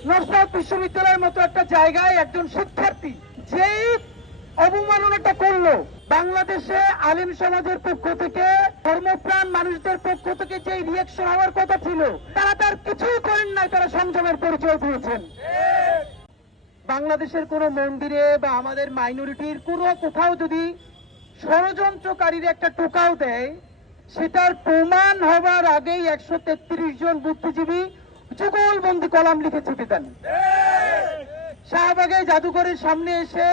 বিশ্ববিদ্যালয়ের মতো একটা জায়গায় একজন শিক্ষার্থী যেই অবমাননাটা করল। বাংলাদেশে আলিম সমাজের পক্ষ থেকে মানুষদের পক্ষ থেকে যে রিয়াকশন হওয়ার কথা ছিল, তারা তার কিছুই করেন নাই, তারা সংযমের পরিচয় দিয়েছেন। বাংলাদেশের কোন মন্দিরে বা আমাদের মাইনরিটির কোনো কোথাও যদি ষড়যন্ত্রকারীর একটা টোকাও দেয়, সেটার প্রমাণ হবার আগেই একশো তেত্রিশ জন বুদ্ধিজীবী যুগলবন্দি কলাম লিখে ছুটে দেন। শাহবাগে জাদুঘরের সামনে এসে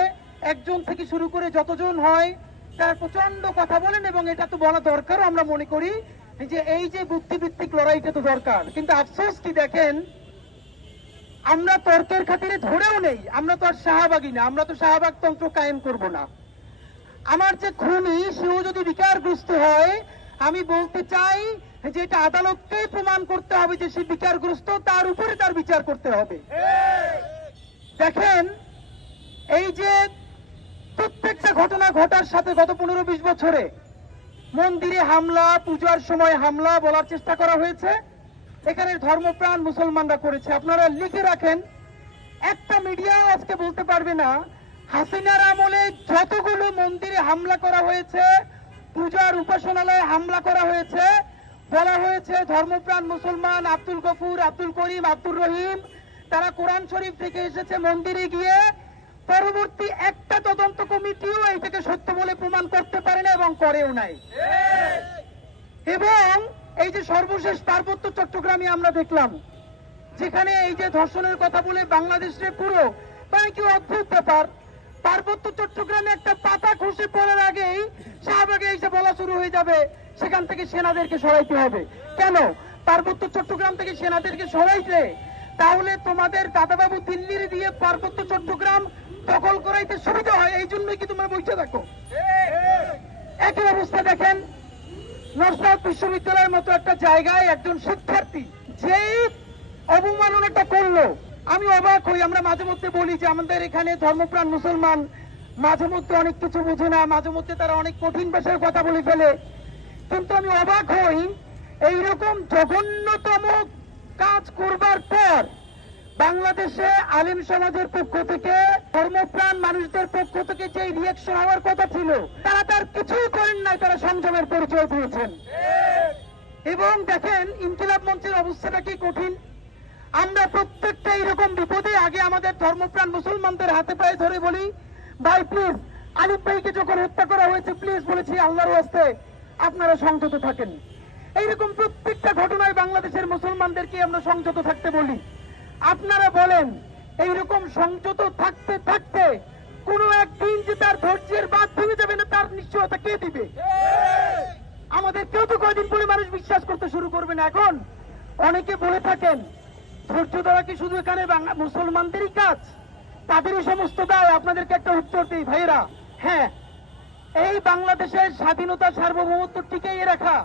একজন থেকে শুরু করে যতজন হয়, তারা প্রচণ্ড কথা বলেন এবং এটা তো বলা দরকার আমরা মনে করি যে এই যে বুদ্ধিভিত্তিক লড়াইটা তো দরকার। কিন্তু আফসোস কি দেখেন, আমরা তর্কের খাতিরে ধরেও নেই, আমরা তো আর শাহবাগী না, আমরা তো শাহবাগ তন্ত্র কায়েম করব না। আমার যে খুনি, সেও যদি বিকারগ্রস্ত হয় আমি বলতে চাই যে এটা আদালতকে প্রমাণ করতে হবে যে সে বিচারগ্রস্ত, তার উপরে তার বিচার করতে হবে। দেখেন, এই যে প্রত্যেকটা ঘটনা ঘটার সাথে গত পনেরো বিশ বছরে মন্দিরে হামলা, পূজার সময় হামলা বলার চেষ্টা করা হয়েছে। এখানে ধর্মপ্রাণ মুসলমানরা করেছে। আপনারা লিখে রাখেন, একটা মিডিয়া আজকে বলতে পারবে না, হাসিনার আমলে যতগুলো মন্দিরে হামলা করা হয়েছে পূজার উপাসনালয়ে হামলা করা হয়েছে। বলা হয়েছে ধর্মপ্রাণ মুসলমান আব্দুল গফুর, আব্দুল করিম, আব্দুর রহিম, তারা কোরআন শরীফ থেকে এসেছে মন্দিরে গিয়ে। পরবর্তী একটা তদন্ত কমিটিও এইটাকে সত্য বলে প্রমাণ করতে পারে না এবং করেও নাই। এবং এই যে সর্বশেষ পার্বত্য চট্টগ্রামে আমরা দেখলাম, যেখানে এই যে ধর্ষণের কথা বলে বাংলাদেশের পুরো মানে কি অদ্ভুত ব্যাপার। পার্বত্য চট্টগ্রামে একটা পাতা খসে পড়ার আগেই শাহবাগে এসে বলা শুরু হয়ে যাবে, সেখান থেকে সেনাদেরকে সরাইতে হবে। কেন? পার্বত্য চট্টগ্রাম থেকে সেনাদেরকে সরাইতে? তাহলে তোমাদের দাদাবাবু দিল্লির দিয়ে পার্বত্য চট্টগ্রাম দখল করাইতে সুবিধা হয়, এই জন্যই কি তোমরা বসে থাকো? একই অবস্থা দেখেন নরসাদ বিশ্ববিদ্যালয়ের মতো একটা জায়গায় একজন শিক্ষার্থী, যেই অবমাননাটা করল আমি অবাক হই আমরা মাঝে মধ্যে বলি যে আমাদের এখানে ধর্মপ্রাণ মুসলমান মাঝে মধ্যে অনেক কিছু বুঝে না মাঝে মধ্যে তারা অনেক কঠিন ভাষায় কথা বলে ফেলে। কিন্তু আমি অবাক হই এইরকম জঘন্যতম কাজ করবার পর বাংলাদেশে আলিম সমাজের পক্ষ থেকে ধর্মপ্রাণ মানুষদের পক্ষ থেকে যে রিয়াকশন হওয়ার কথা ছিল তারা তার কিছুই করেন নাই তারা সংযমের পরিচয় দিয়েছেন। এবং দেখেন ইনকিলাব মঞ্চের অবস্থাটা কি কঠিন? আমরা প্রত্যেকটা এরকম বিপদে আগে আমাদের ধর্মপ্রাণ মুসলমানদের হাতে পায়ে ধরে বলি, ভাই প্লিজ আলিফ ভাইকে যখন হত্যা করা হয়েছে প্লিজ বলেছি আল্লাহর হস্তে আপনারা সংযত থাকেন। এইরকম প্রত্যেকটা ঘটনায় বাংলাদেশের মুসলমানদেরকে আমরা সংযত থাকতে বলি। আপনারা বলেন, এইরকম সংযত থাকতে থাকতে কোন একদিন যে তার ধৈর্যের বাদ ভেঙে যাবে না তার নিশ্চয়তা কে দিবে আমাদের কেউ তো কয়দিন পরে মানুষ বিশ্বাস করতে শুরু করবে না এখন অনেকে বলে থাকেন ধৈর্য ধরা কি শুধু এখানে মুসলমানদেরই কাজ? তাদেরই সমস্ত দায় আপনাদেরকে একটা উত্তর দিই, ভাইয়েরা। হ্যাঁ এই বাংলাদেশের স্বাধীনতা সার্বভৌমত্ব টিকিয়ে রাখা,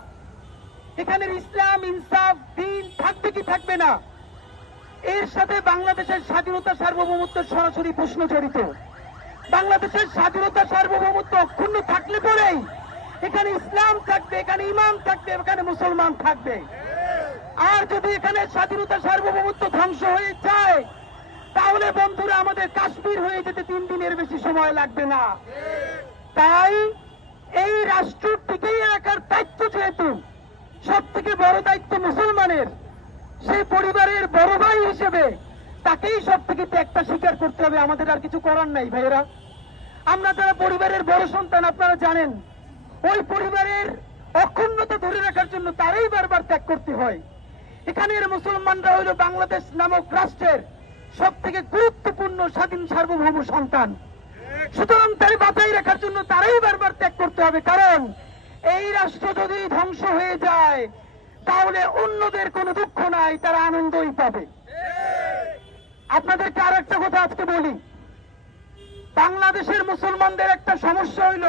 এখানের ইসলাম, ইনসাফ, দিন থাকবে কি থাকবে না, এর সাথে বাংলাদেশের স্বাধীনতা সার্বভৌমত্ব সরাসরি প্রশ্ন জড়িত। বাংলাদেশের স্বাধীনতা সার্বভৌমত্ব অক্ষুণ্ণ থাকলে পরেই এখানে ইসলাম থাকবে, এখানে ইমাম থাকবে, এখানে মুসলমান থাকবে। আর যদি এখানে স্বাধীনতা সার্বভৌমত্ব ধ্বংস হয়ে যায়, তাহলে বন্ধুরা, আমাদের কাশ্মীর হয়ে যেতে তিন দিনের বেশি সময় লাগবে না। তাই এই রাষ্ট্র টিকেই রাখার দায়িত্ব যেহেতু সব থেকে বড় দায়িত্ব মুসলমানের, সেই পরিবারের বড় ভাই হিসেবে তাকেই সব থেকে ত্যাগটা স্বীকার করতে হবে। আমাদের আর কিছু করার নাই, ভাইয়েরা। আমরা যারা পরিবারের বড় সন্তান, আপনারা জানেন, ওই পরিবারের অক্ষুণ্ণতা ধরে রাখার জন্য তারাই বারবার ত্যাগ করতে হয়। এখানের মুসলমানরা হইল বাংলাদেশ নামক রাষ্ট্রের সব থেকে গুরুত্বপূর্ণ স্বাধীন সার্বভৌম সন্তান। সুতরাং তাই বাঁচাই রাখার জন্য তারাই বারবার ত্যাগ করতে হবে, কারণ এই রাষ্ট্র যদি ধ্বংস হয়ে যায়, তাহলে অন্যদের কোনো দুঃখ নাই, তারা আনন্দই পাবে। আপনাদেরকে আর একটা কথা আজকে বলি। বাংলাদেশের মুসলমানদের একটা সমস্যা হইল,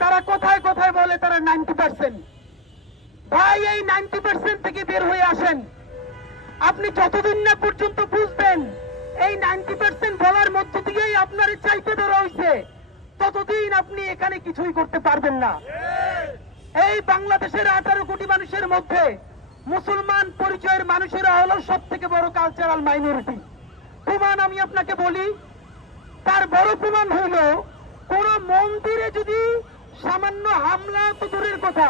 তারা কোথায় কোথায় বলে তারা নাইনটি পার্সেন্ট। ভাই, এই নাইনটি পার্সেন্ট থেকে বের হয়ে আসেন। আপনি যতদিন না পর্যন্ত বুঝবেন, এই নাইনটি পার্সেন্ট বলার মধ্য দিয়েই আপনার চাইতে ধরা ততদিন আপনি এখানে কিছুই করতে পারবেন না। এই বাংলাদেশের আঠারো কোটি মানুষের মধ্যে মুসলমান পরিচয়ের মানুষেরা হলো সব থেকে বড় কালচারাল মাইনরিটি প্রমাণ আমি আপনাকে বলি, তার বড় প্রমাণ হইল কোন মন্দিরে যদি সামান্য হামলা তো দূরের কথা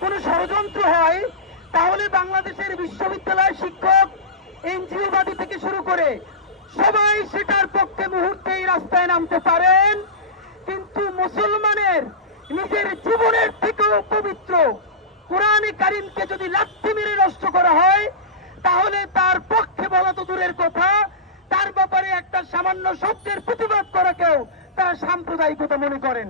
কোন ষড়যন্ত্র হয়, তাহলে বাংলাদেশের বিশ্ববিদ্যালয় শিক্ষক এনজিওবাদী থেকে শুরু করে সবাই সেটার পক্ষে মুহূর্তেই রাস্তায় নামতে পারেন। কিন্তু মুসলমানের নিজের জীবনের থেকেও পবিত্র কোরআনে কারিমকে যদি লাথি মেরে নষ্ট করা হয়, তাহলে তার পক্ষে বলা তো দূরের কথা, তার ব্যাপারে একটা সামান্য শব্দের প্রতিবাদ করাকেও তারা সাম্প্রদায়িকতা মনে করেন।